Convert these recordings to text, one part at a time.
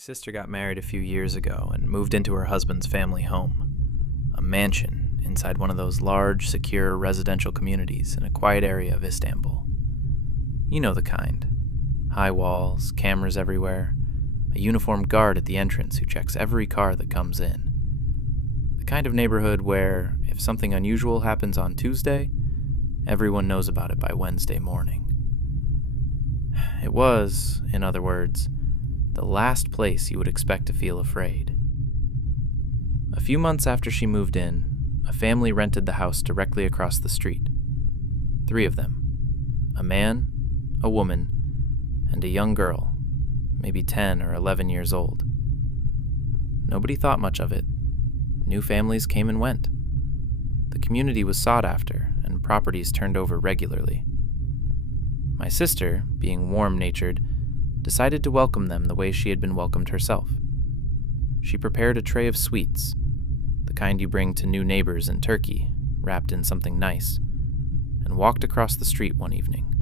My sister got married a few years ago and moved into her husband's family home, a mansion inside one of those large, secure residential communities in a quiet area of Istanbul. You know the kind. High walls, cameras everywhere, a uniformed guard at the entrance who checks every car that comes in. The kind of neighborhood where, if something unusual happens on Tuesday, everyone knows about it by Wednesday morning. It was, in other words, the last place you would expect to feel afraid. A few months after she moved in, a family rented the house directly across the street. 3 of them: a man, a woman, and a young girl, maybe 10 or 11 years old. Nobody thought much of it. New families came and went. The community was sought after, and properties turned over regularly. My sister, being warm-natured, decided to welcome them the way she had been welcomed herself. She prepared a tray of sweets, the kind you bring to new neighbors in Turkey, wrapped in something nice, and walked across the street one evening.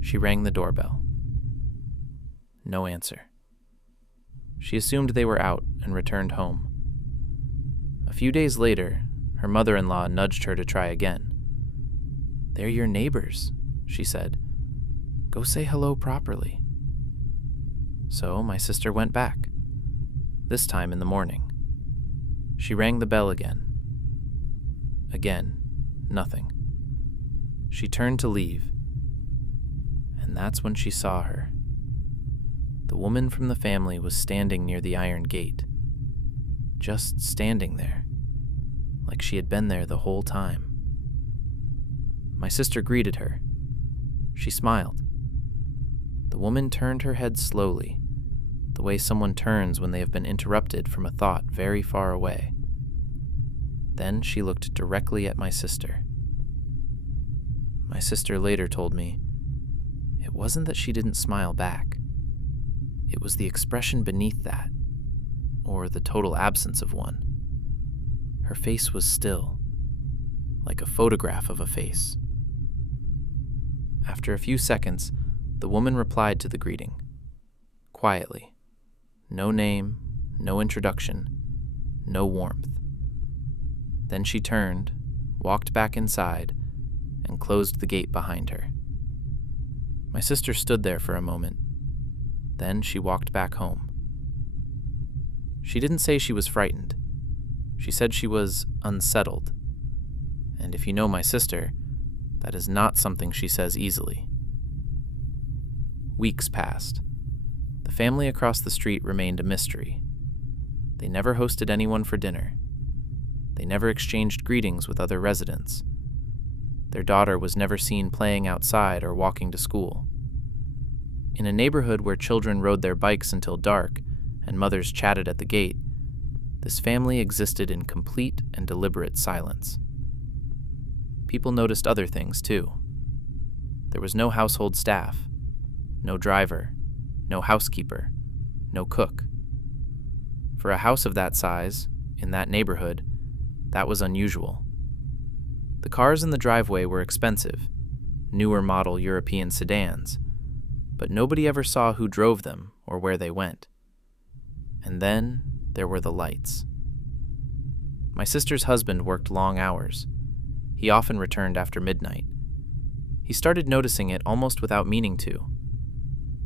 She rang the doorbell. No answer. She assumed they were out and returned home. A few days later, her mother-in-law nudged her to try again. "They're your neighbors," she said. "Go say hello properly." So my sister went back, this time in the morning. She rang the bell again. Again, nothing. She turned to leave, and that's when she saw her. The woman from the family was standing near the iron gate, just standing there, like she had been there the whole time. My sister greeted her. She smiled. The woman turned her head slowly, the way someone turns when they have been interrupted from a thought very far away. Then she looked directly at my sister. My sister later told me, it wasn't that she didn't smile back. It was the expression beneath that, or the total absence of one. Her face was still, like a photograph of a face. After a few seconds, the woman replied to the greeting, quietly. No name, no introduction, no warmth. Then she turned, walked back inside, and closed the gate behind her. My sister stood there for a moment. Then she walked back home. She didn't say she was frightened. She said she was unsettled. And if you know my sister, that is not something she says easily. Weeks passed. The family across the street remained a mystery. They never hosted anyone for dinner. They never exchanged greetings with other residents. Their daughter was never seen playing outside or walking to school. In a neighborhood where children rode their bikes until dark and mothers chatted at the gate, this family existed in complete and deliberate silence. People noticed other things, too. There was no household staff, no driver, no housekeeper, no cook. For a house of that size, in that neighborhood, that was unusual. The cars in the driveway were expensive, newer model European sedans, but nobody ever saw who drove them or where they went. And then there were the lights. My sister's husband worked long hours. He often returned after midnight. He started noticing it almost without meaning to.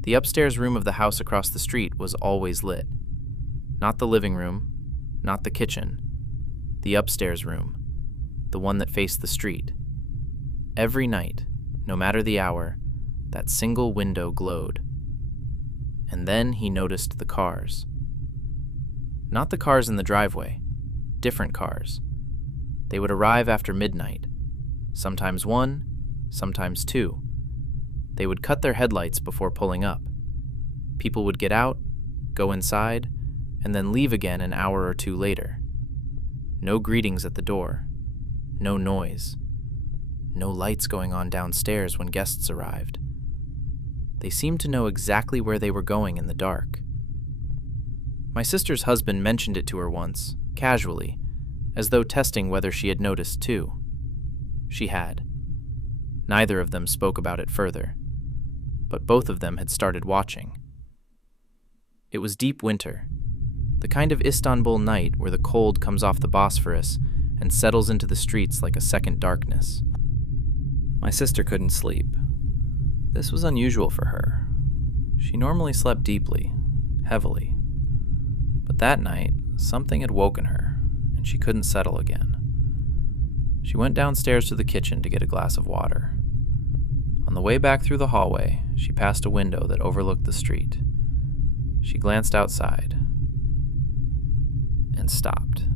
The upstairs room of the house across the street was always lit. Not the living room, not the kitchen, the upstairs room, the one that faced the street. Every night, no matter the hour, that single window glowed. And then he noticed the cars. Not the cars in the driveway, different cars. They would arrive after midnight, sometimes 1, sometimes 2. They would cut their headlights before pulling up. People would get out, go inside, and then leave again an hour or 2 later. No greetings at the door, no noise, no lights going on downstairs when guests arrived. They seemed to know exactly where they were going in the dark. My sister's husband mentioned it to her once, casually, as though testing whether she had noticed too. She had. Neither of them spoke about it further, but both of them had started watching. It was deep winter, the kind of Istanbul night where the cold comes off the Bosphorus and settles into the streets like a second darkness. My sister couldn't sleep. This was unusual for her. She normally slept deeply, heavily. But that night, something had woken her, and she couldn't settle again. She went downstairs to the kitchen to get a glass of water. On the way back through the hallway, she passed a window that overlooked the street. She glanced outside and stopped.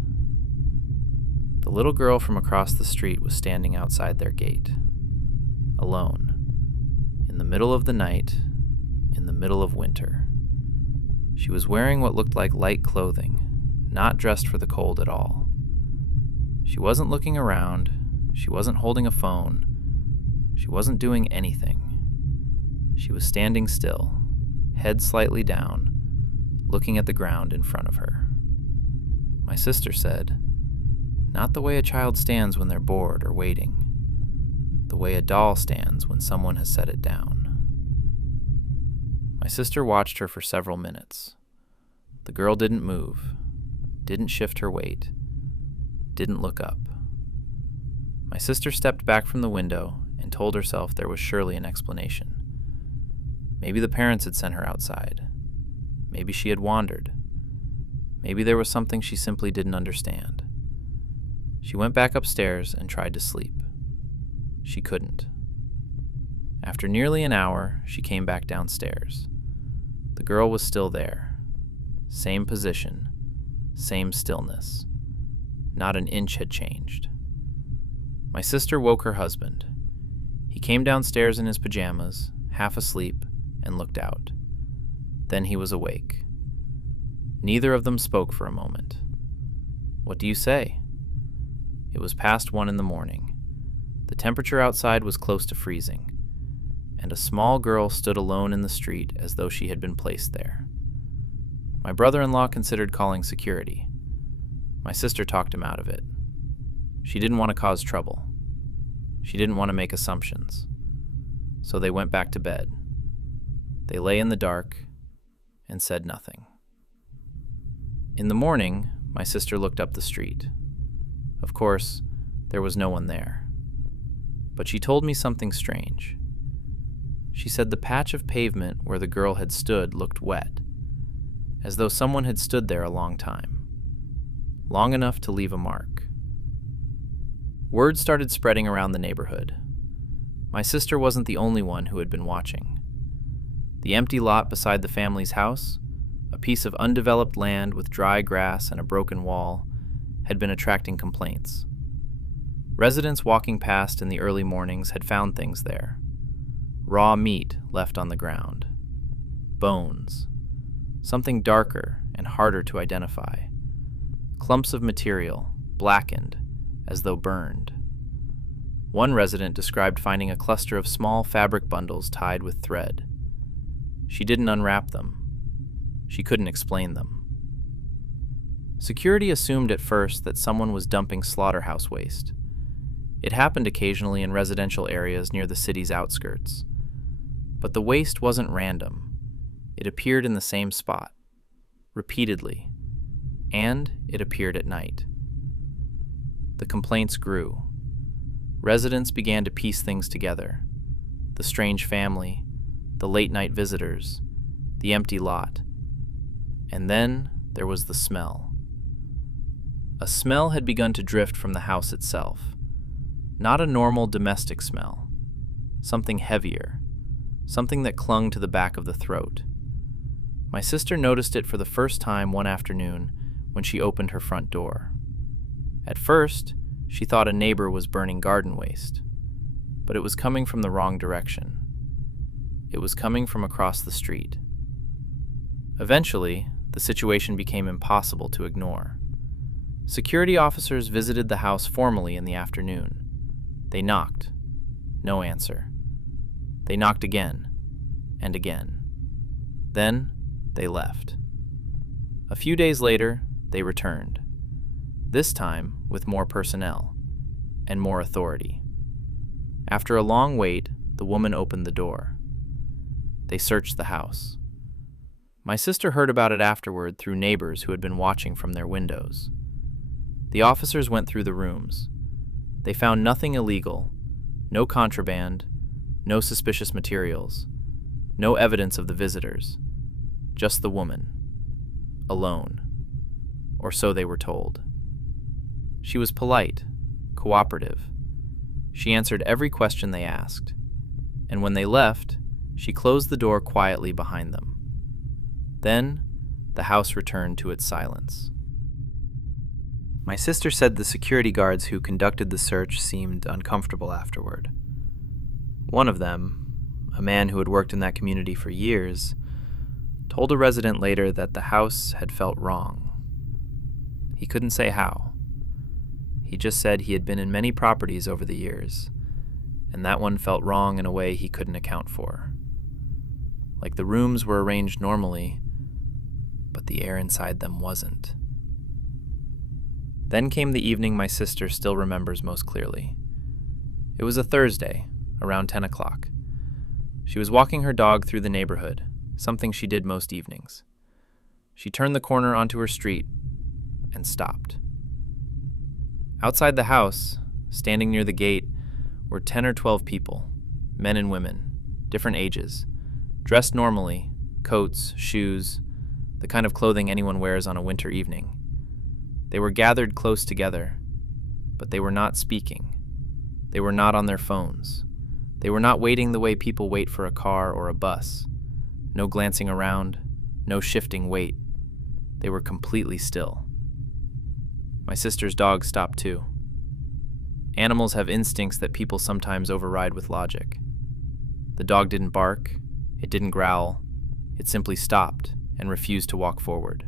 The little girl from across the street was standing outside their gate, alone, in the middle of the night, in the middle of winter. She was wearing what looked like light clothing, not dressed for the cold at all. She wasn't looking around, she wasn't holding a phone, she wasn't doing anything. She was standing still, head slightly down, looking at the ground in front of her. My sister said, "Not the way a child stands when they're bored or waiting. The way a doll stands when someone has set it down." My sister watched her for several minutes. The girl didn't move, didn't shift her weight, didn't look up. My sister stepped back from the window and told herself there was surely an explanation. Maybe the parents had sent her outside. Maybe she had wandered. Maybe there was something she simply didn't understand. She went back upstairs and tried to sleep. She couldn't. After nearly an hour, she came back downstairs. The girl was still there. Same position, same stillness. Not an inch had changed. My sister woke her husband. He came downstairs in his pajamas, half asleep, and looked out. Then he was awake. Neither of them spoke for a moment. "What do you say?" It was past 1 a.m. The temperature outside was close to freezing, and a small girl stood alone in the street as though she had been placed there. My brother-in-law considered calling security. My sister talked him out of it. She didn't want to cause trouble. She didn't want to make assumptions. So they went back to bed. They lay in the dark and said nothing. In the morning, my sister looked up the street. Of course, there was no one there. But she told me something strange. She said the patch of pavement where the girl had stood looked wet, as though someone had stood there a long time, long enough to leave a mark. Word started spreading around the neighborhood. My sister wasn't the only one who had been watching. The empty lot beside the family's house, a piece of undeveloped land with dry grass and a broken wall, had been attracting complaints. Residents walking past in the early mornings had found things there. Raw meat left on the ground. Bones. Something darker and harder to identify. Clumps of material, blackened, as though burned. One resident described finding a cluster of small fabric bundles tied with thread. She didn't unwrap them. She couldn't explain them. Security assumed at first that someone was dumping slaughterhouse waste. It happened occasionally in residential areas near the city's outskirts. But the waste wasn't random. It appeared in the same spot, repeatedly, and it appeared at night. The complaints grew. Residents began to piece things together. The strange family, the late-night visitors, the empty lot. And then there was the smell. A smell had begun to drift from the house itself. Not a normal domestic smell. Something heavier. Something that clung to the back of the throat. My sister noticed it for the first time one afternoon when she opened her front door. At first, she thought a neighbor was burning garden waste, but it was coming from the wrong direction. It was coming from across the street. Eventually, the situation became impossible to ignore. Security officers visited the house formally in the afternoon. They knocked. No answer. They knocked again, and again. Then, they left. A few days later, they returned. This time with more personnel and more authority. After a long wait, the woman opened the door. They searched the house. My sister heard about it afterward through neighbors who had been watching from their windows. The officers went through the rooms. They found nothing illegal, no contraband, no suspicious materials, no evidence of the visitors, just the woman, alone, or so they were told. She was polite, cooperative. She answered every question they asked, and when they left, she closed the door quietly behind them. Then, the house returned to its silence. My sister said the security guards who conducted the search seemed uncomfortable afterward. One of them, a man who had worked in that community for years, told a resident later that the house had felt wrong. He couldn't say how. He just said he had been in many properties over the years, and that one felt wrong in a way he couldn't account for. Like the rooms were arranged normally, but the air inside them wasn't. Then came the evening my sister still remembers most clearly. It was a Thursday, around 10 o'clock. She was walking her dog through the neighborhood, something she did most evenings. She turned the corner onto her street and stopped. Outside the house, standing near the gate, were 10 or 12 people, men and women, different ages, dressed normally, coats, shoes, the kind of clothing anyone wears on a winter evening. They were gathered close together, but they were not speaking. They were not on their phones. They were not waiting the way people wait for a car or a bus. No glancing around, no shifting weight. They were completely still. My sister's dog stopped too. Animals have instincts that people sometimes override with logic. The dog didn't bark, it didn't growl, it simply stopped and refused to walk forward.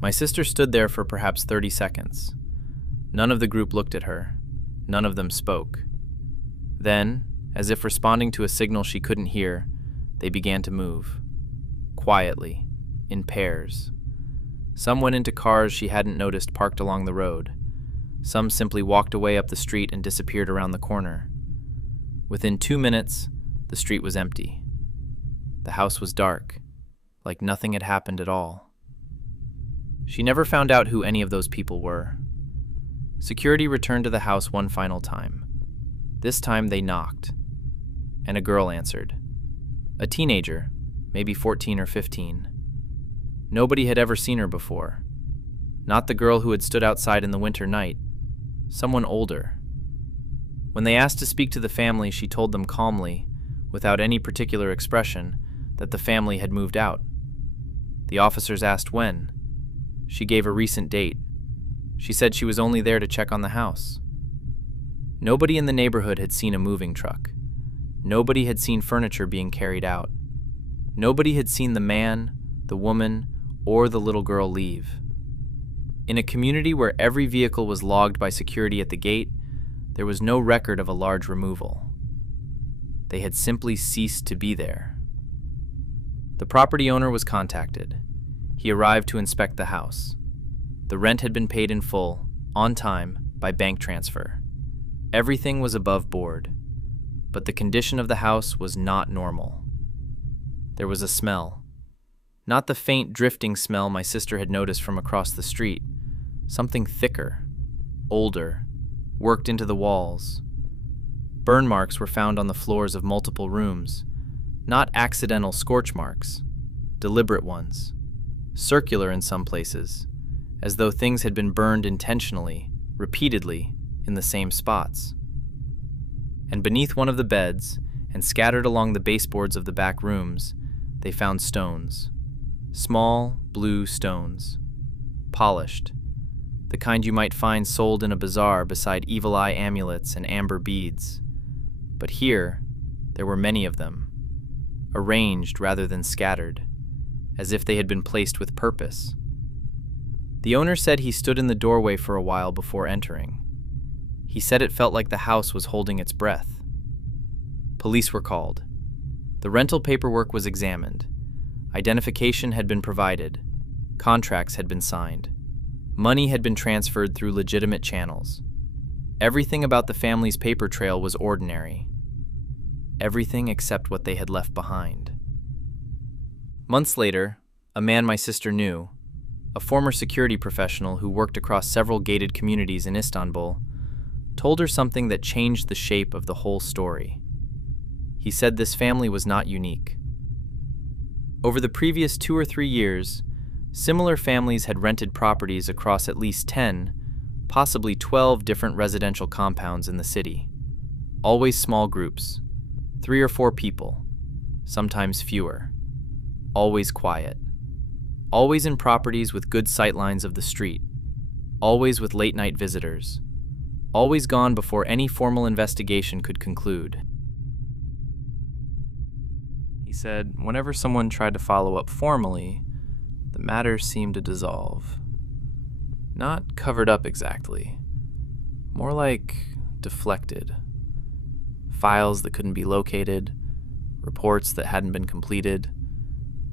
My sister stood there for perhaps 30 seconds. None of the group looked at her. None of them spoke. Then, as if responding to a signal she couldn't hear, they began to move. Quietly, in pairs. Some went into cars she hadn't noticed parked along the road. Some simply walked away up the street and disappeared around the corner. Within 2 minutes, the street was empty. The house was dark, like nothing had happened at all. She never found out who any of those people were. Security returned to the house one final time. This time they knocked, and a girl answered. A teenager, maybe 14 or 15. Nobody had ever seen her before. Not the girl who had stood outside in the winter night. Someone older. When they asked to speak to the family, she told them calmly, without any particular expression, that the family had moved out. The officers asked when. She gave a recent date. She said she was only there to check on the house. Nobody in the neighborhood had seen a moving truck. Nobody had seen furniture being carried out. Nobody had seen the man, the woman, or the little girl leave. In a community where every vehicle was logged by security at the gate, there was no record of a large removal. They had simply ceased to be there. The property owner was contacted. He arrived to inspect the house. The rent had been paid in full, on time, by bank transfer. Everything was above board, but the condition of the house was not normal. There was a smell. Not the faint drifting smell my sister had noticed from across the street. Something thicker, older, worked into the walls. Burn marks were found on the floors of multiple rooms, not accidental scorch marks, deliberate ones. Circular in some places, as though things had been burned intentionally, repeatedly, in the same spots. And beneath one of the beds, and scattered along the baseboards of the back rooms, they found stones. Small, blue stones. Polished. The kind you might find sold in a bazaar beside evil eye amulets and amber beads. But here, there were many of them, arranged rather than scattered, as if they had been placed with purpose. The owner said he stood in the doorway for a while before entering. He said it felt like the house was holding its breath. Police were called. The rental paperwork was examined. Identification had been provided. Contracts had been signed. Money had been transferred through legitimate channels. Everything about the family's paper trail was ordinary. Everything except what they had left behind. Months later, a man my sister knew, a former security professional who worked across several gated communities in Istanbul, told her something that changed the shape of the whole story. He said this family was not unique. Over the previous 2 or 3 years, similar families had rented properties across at least 10, possibly 12 different residential compounds in the city. Always small groups, 3 or 4 people, sometimes fewer. Always quiet. Always in properties with good sightlines of the street. Always with late-night visitors. Always gone before any formal investigation could conclude. He said, whenever someone tried to follow up formally, the matter seemed to dissolve. Not covered up exactly. More like deflected. Files that couldn't be located, reports that hadn't been completed,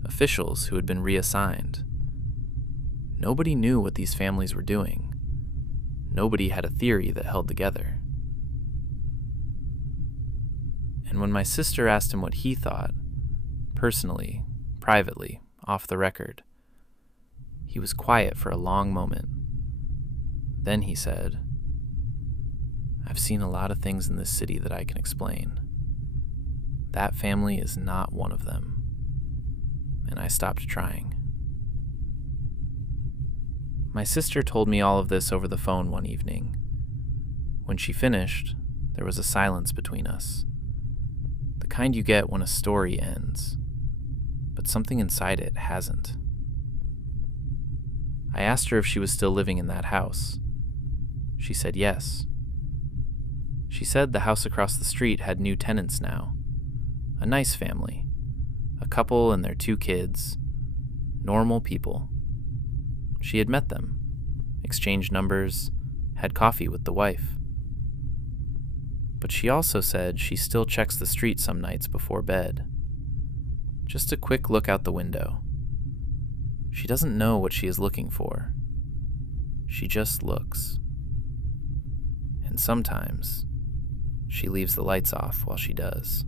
officials who had been reassigned. Nobody knew what these families were doing. Nobody had a theory that held together. And when my sister asked him what he thought, personally, privately, off the record, he was quiet for a long moment. Then he said, "I've seen a lot of things in this city that I can explain. That family is not one of them." And I stopped trying. My sister told me all of this over the phone one evening. When she finished, there was a silence between us. The kind you get when a story ends, but something inside it hasn't. I asked her if she was still living in that house. She said yes. She said the house across the street had new tenants now. A nice family. A couple and their 2 kids. Normal people. She had met them, exchanged numbers, had coffee with the wife. But she also said she still checks the street some nights before bed. Just a quick look out the window. She doesn't know what she is looking for. She just looks. And sometimes, she leaves the lights off while she does.